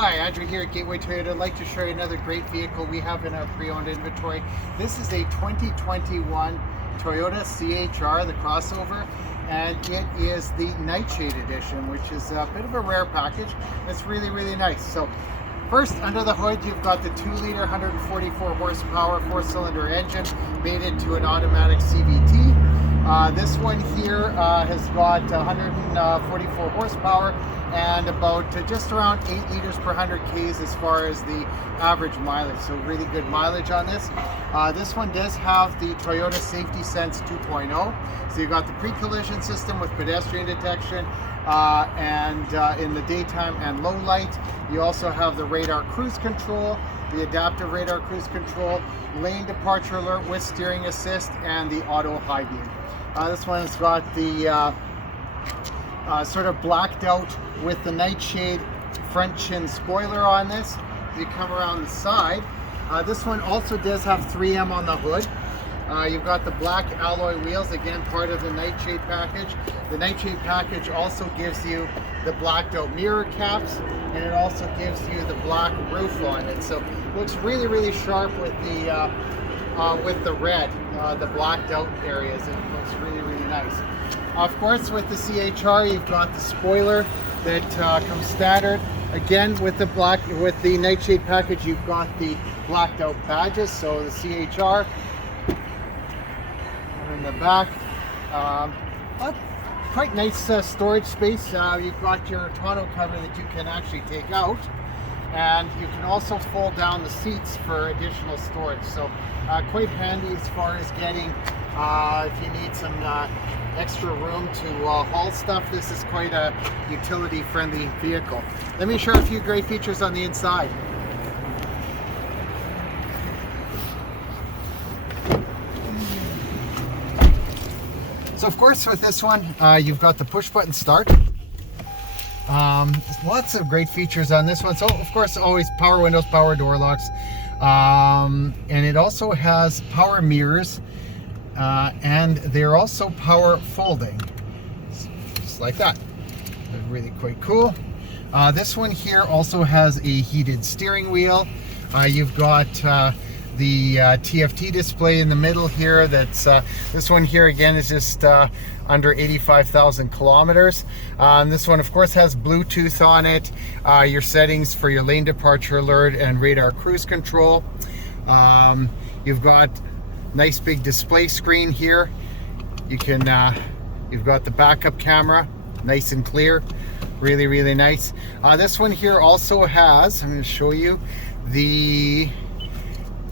Hi, Andrew here at Gateway Toyota. I'd like to show you another great vehicle we have in our pre-owned inventory. This is a 2021 Toyota CHR, the crossover, and it is the Nightshade edition, which is a bit of a rare package. It's really, really nice. So first, under the hood, you've got the 2-liter, 144 horsepower, 4-cylinder engine mated to an automatic CVT. This one here has got 144 horsepower and about just around 8 liters per 100 Ks as far as the average mileage, so really good mileage on this. This one does have the Toyota Safety Sense 2.0, so you've got the pre-collision system with pedestrian detection and in the daytime and low light. You also have the radar cruise control, the adaptive radar cruise control, lane departure alert with steering assist, and the auto high beam. This one has got the sort of blacked out with the Nightshade front chin spoiler on this. You come around the side. This one also does have 3M on the hood. You've got the black alloy wheels, again part of the Nightshade package. The Nightshade package also gives you the blacked out mirror caps, and it also gives you the black roof on it. So it looks really, really sharp with the red, the blacked out areas. It looks really, really nice. Of course, with the CHR, you've got the spoiler that comes standard. Again, with the Nightshade package, you've got the blacked out badges. So the CHR in the back, quite nice storage space. You've got your tonneau cover that you can actually take out, and you can also fold down the seats for additional storage. So quite handy as far as getting, if you need some extra room to haul stuff. This is quite a utility friendly vehicle. Let me show you a few great features on the inside. So of course with this one, you've got the push button start. Lots of great features on this one. So of course, always power windows, power door locks, and it also has power mirrors, and they're also power folding, just like that. They're really quite cool. This one here also has a heated steering wheel. You've got the TFT display in the middle here. That's this one here again is just under 85,000 kilometers. This one of course has Bluetooth on it, your settings for your lane departure alert and radar cruise control. You've got nice big display screen here. You can you've got the backup camera, nice and clear, really, really nice. This one here also has, I'm going to show you, the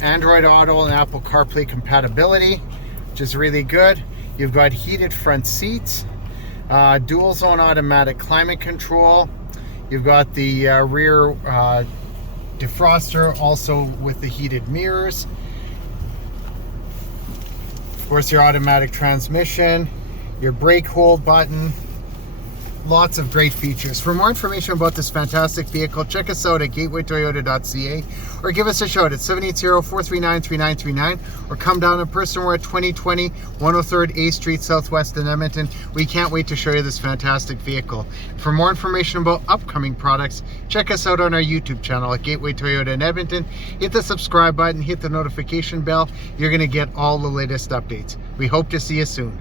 Android Auto and Apple CarPlay compatibility, which is really good. You've got heated front seats, dual zone automatic climate control. You've got the rear defroster also with the heated mirrors. Of course, your automatic transmission, your brake hold button. Lots of great features. For more information about this fantastic vehicle, check us out at gatewaytoyota.ca or give us a shout at 780-439-3939 or come down in person. We're at 2020 103rd A Street Southwest in Edmonton. We can't wait to show you this fantastic vehicle. For more information about upcoming products, check us out on our YouTube channel at Gateway Toyota in Edmonton. Hit the subscribe button, hit the notification bell. You're going to get all the latest updates. We hope to see you soon.